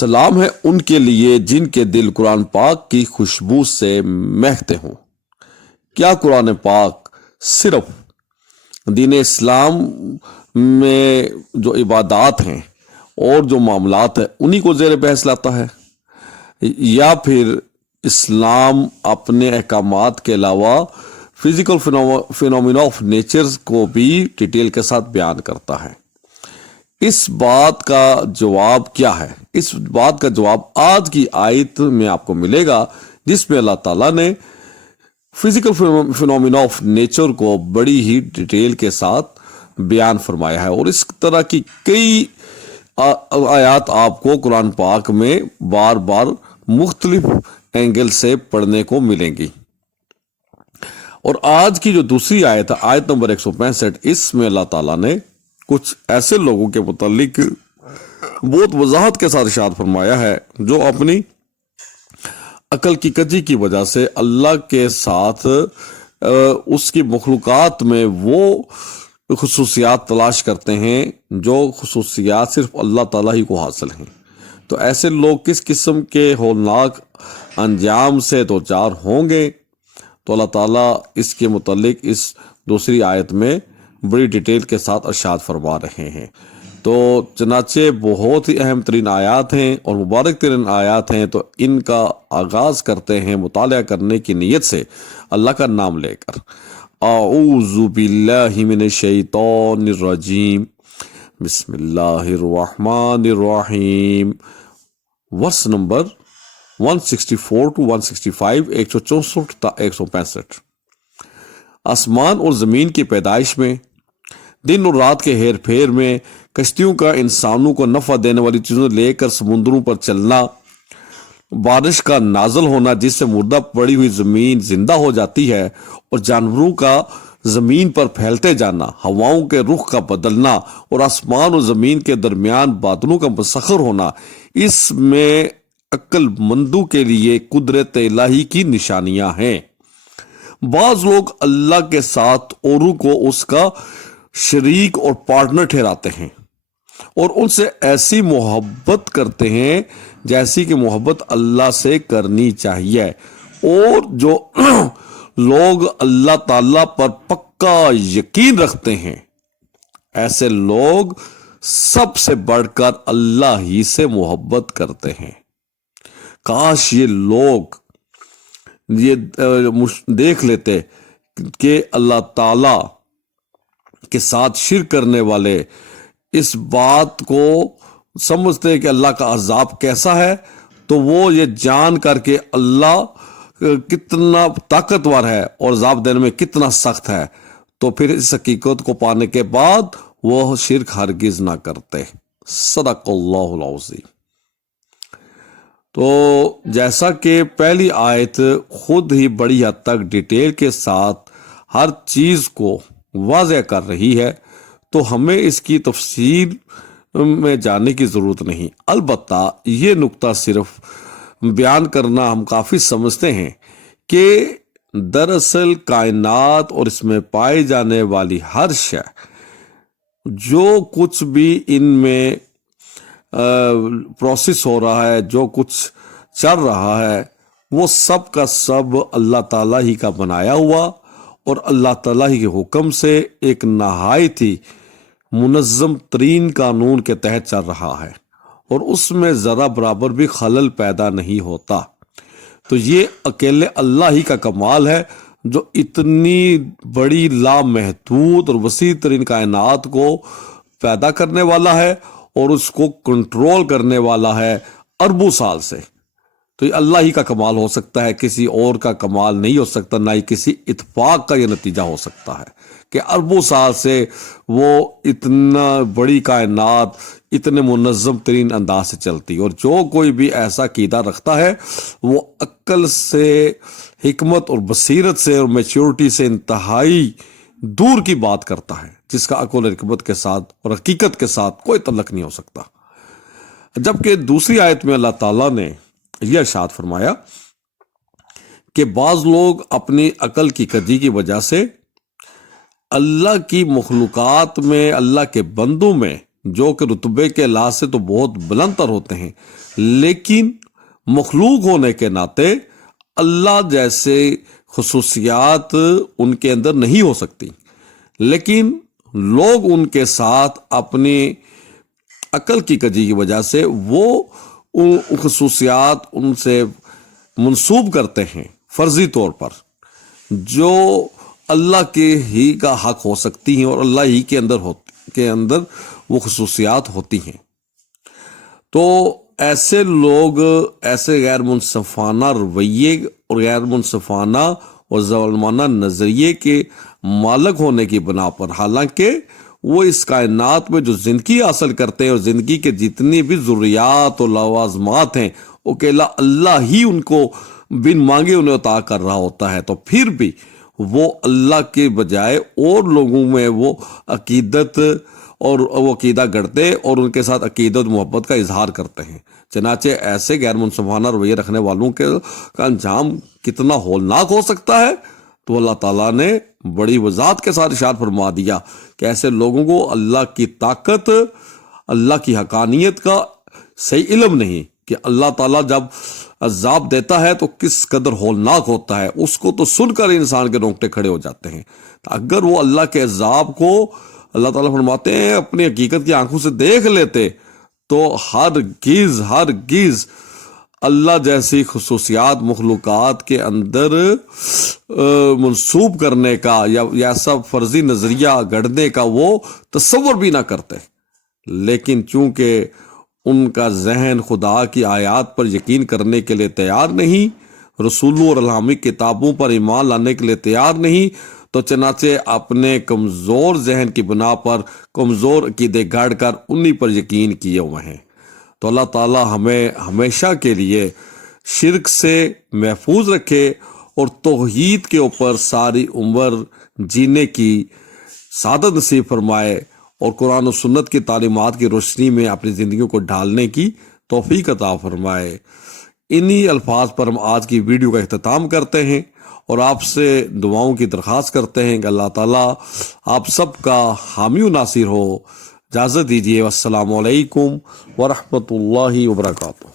سلام ہے ان کے لیے جن کے دل قرآن پاک کی خوشبو سے مہکتے ہوں۔ کیا قرآن پاک صرف دین اسلام میں جو عبادات ہیں اور جو معاملات ہیں انہی کو زیر بحث لاتا ہے، یا پھر اسلام اپنے احکامات کے علاوہ فزیکل فینومینا آف نیچر کو بھی ڈیٹیل کے ساتھ بیان کرتا ہے؟ اس بات کا جواب کیا ہے؟ اس بات کا جواب آج کی آیت میں آپ کو ملے گا، جس میں اللہ تعالیٰ نے فزیکل فینومینا آف نیچر کو بڑی ہی ڈیٹیل کے ساتھ بیان فرمایا ہے، اور اس طرح کی کئی آیات آپ کو قرآن پاک میں بار بار مختلف اینگل سے پڑھنے کو ملیں گی۔ اور آج کی جو دوسری آیت ہے، آیت نمبر 165، اس میں اللہ تعالیٰ نے کچھ ایسے لوگوں کے متعلق بہت وضاحت کے ساتھ ارشاد فرمایا ہے جو اپنی عقل کی کجی کی وجہ سے اللہ کے ساتھ اس کی مخلوقات میں وہ خصوصیات تلاش کرتے ہیں جو خصوصیات صرف اللہ تعالیٰ ہی کو حاصل ہیں۔ تو ایسے لوگ کس قسم کے ہولناک انجام سے دوچار ہوں گے؟ تو اللہ تعالیٰ اس کے متعلق اس دوسری آیت میں بڑی ڈیٹیل کے ساتھ ارشاد فرما رہے ہیں۔ تو چنانچہ بہت ہی اہم ترین آیات ہیں اور مبارک ترین آیات ہیں، تو ان کا آغاز کرتے ہیں مطالعہ کرنے کی نیت سے اللہ کا نام لے کر۔ اعوذ باللہ من الشیطان الرجیم، بسم اللہ الرحمن الرحیم۔ ورس نمبر 164 to 165، 164 تا 165۔ آسمان اور زمین کی پیدائش میں، دن اور رات کے ہیر پھیر میں، کشتیوں کا انسانوں کو نفع دینے والی چیزوں لے کر سمندروں پر چلنا، بارش کا نازل ہونا جس سے مردہ پڑی ہوئی زمین زندہ ہو جاتی ہے، اور جانوروں کا زمین پر پھیلتے جانا، ہواؤں کے رخ کا بدلنا، اور آسمان اور زمین کے درمیان بادلوں کا مسخر ہونا، اس میں عقل مندوں کے لیے قدرت الہی کی نشانیاں ہیں۔ بعض لوگ اللہ کے ساتھ اوروں کو اس کا شریک اور پارٹنر ٹھہراتے ہیں، اور ان سے ایسی محبت کرتے ہیں جیسی کہ محبت اللہ سے کرنی چاہیے۔ اور جو لوگ اللہ تعالیٰ پر پکا یقین رکھتے ہیں، ایسے لوگ سب سے بڑھ کر اللہ ہی سے محبت کرتے ہیں۔ کاش یہ لوگ یہ دیکھ لیتے کہ اللہ تعالیٰ کے ساتھ شرک کرنے والے اس بات کو سمجھتے کہ اللہ کا عذاب کیسا ہے، تو وہ یہ جان کر کے اللہ کتنا طاقتور ہے اور عذاب دینے میں کتنا سخت ہے، تو پھر اس حقیقت کو پانے کے بعد وہ شرک ہرگز نہ کرتے۔ صدق اللہ العظیم۔ تو جیسا کہ پہلی آیت خود ہی بڑی حد تک ڈیٹیل کے ساتھ ہر چیز کو واضح کر رہی ہے، تو ہمیں اس کی تفصیل میں جانے کی ضرورت نہیں۔ البتہ یہ نقطہ صرف بیان کرنا ہم کافی سمجھتے ہیں کہ دراصل کائنات اور اس میں پائی جانے والی ہر شے، جو کچھ بھی ان میں پروسیس ہو رہا ہے، جو کچھ چل رہا ہے، وہ سب کا سب اللہ تعالیٰ ہی کا بنایا ہوا اور اللہ تعالیٰ ہی کے حکم سے ایک نہایت ہی منظم ترین قانون کے تحت چل رہا ہے، اور اس میں ذرا برابر بھی خلل پیدا نہیں ہوتا۔ تو یہ اکیلے اللہ ہی کا کمال ہے جو اتنی بڑی لامحدود اور وسیع ترین کائنات کو پیدا کرنے والا ہے اور اس کو کنٹرول کرنے والا ہے اربوں سال سے۔ تو یہ اللہ ہی کا کمال ہو سکتا ہے، کسی اور کا کمال نہیں ہو سکتا، نہ ہی کسی اتفاق کا یہ نتیجہ ہو سکتا ہے کہ اربوں سال سے وہ اتنا بڑی کائنات اتنے منظم ترین انداز سے چلتی، اور جو کوئی بھی ایسا عقیدہ رکھتا ہے وہ عقل سے، حکمت اور بصیرت سے اور میچورٹی سے انتہائی دور کی بات کرتا ہے، جس کا عقل اور حکمت کے ساتھ اور حقیقت کے ساتھ کوئی تعلق نہیں ہو سکتا۔ جبکہ دوسری آیت میں اللہ تعالیٰ نے یہ ارشاد فرمایا کہ بعض لوگ اپنی عقل کی کجی کی وجہ سے اللہ کی مخلوقات میں، اللہ کے بندوں میں جو کہ رتبے کے لحاظ سے تو بہت بلند تر ہوتے ہیں، لیکن مخلوق ہونے کے ناطے اللہ جیسے خصوصیات ان کے اندر نہیں ہو سکتی، لیکن لوگ ان کے ساتھ اپنی عقل کی کجی کی وجہ سے وہ خصوصیات ان سے منسوب کرتے ہیں فرضی طور پر، جو اللہ کے ہی کا حق ہو سکتی ہیں اور اللہ ہی کے اندر وہ خصوصیات ہوتی ہیں۔ تو ایسے لوگ ایسے غیر منصفانہ رویے اور غیر منصفانہ اور ظالمانہ نظریے کے مالک ہونے کی بنا پر، حالانکہ وہ اس کائنات میں جو زندگی حاصل کرتے ہیں اور زندگی کے جتنی بھی ضروریات اور لوازمات ہیں وہ اکیلا اللہ ہی ان کو بن مانگے انہیں عطا کر رہا ہوتا ہے، تو پھر بھی وہ اللہ کے بجائے اور لوگوں میں وہ عقیدت اور وہ عقیدہ گڑھتے اور ان کے ساتھ عقیدت محبت کا اظہار کرتے ہیں۔ چنانچہ ایسے غیر منصفانہ رویہ رکھنے والوں کا انجام کتنا ہولناک ہو سکتا ہے، تو اللہ تعالیٰ نے بڑی وضاحت کے ساتھ ارشاد فرما دیا کہ ایسے لوگوں کو اللہ کی طاقت، اللہ کی حقانیت کا صحیح علم نہیں کہ اللہ تعالیٰ جب عذاب دیتا ہے تو کس قدر ہولناک ہوتا ہے، اس کو تو سن کر انسان کے رونگٹے کھڑے ہو جاتے ہیں۔ اگر وہ اللہ کے عذاب کو اللہ تعالیٰ فرماتے ہیں اپنی حقیقت کی آنکھوں سے دیکھ لیتے تو ہرگز اللہ جیسی خصوصیات مخلوقات کے اندر منسوب کرنے کا یا ایسا فرضی نظریہ گڑھنے کا وہ تصور بھی نہ کرتے، لیکن چونکہ ان کا ذہن خدا کی آیات پر یقین کرنے کے لیے تیار نہیں، رسولوں اور الہامی کتابوں پر ایمان لانے کے لیے تیار نہیں، تو چنانچہ اپنے کمزور ذہن کی بنا پر کمزور عقیدے گاڑ کر انہی پر یقین کیے ہوئے ہیں۔ تو اللہ تعالیٰ ہمیں ہمیشہ کے لیے شرک سے محفوظ رکھے اور توحید کے اوپر ساری عمر جینے کی سعادت نصیب فرمائے اور قرآن و سنت کی تعلیمات کی روشنی میں اپنی زندگیوں کو ڈھالنے کی توفیق عطا فرمائے۔ انہی الفاظ پر ہم آج کی ویڈیو کا اختتام کرتے ہیں اور آپ سے دعاؤں کی درخواست کرتے ہیں کہ اللہ تعالیٰ آپ سب کا حامی و ناصر ہو۔ اجازت دیجیے، والسلام علیکم ورحمۃ اللہ وبرکاتہ۔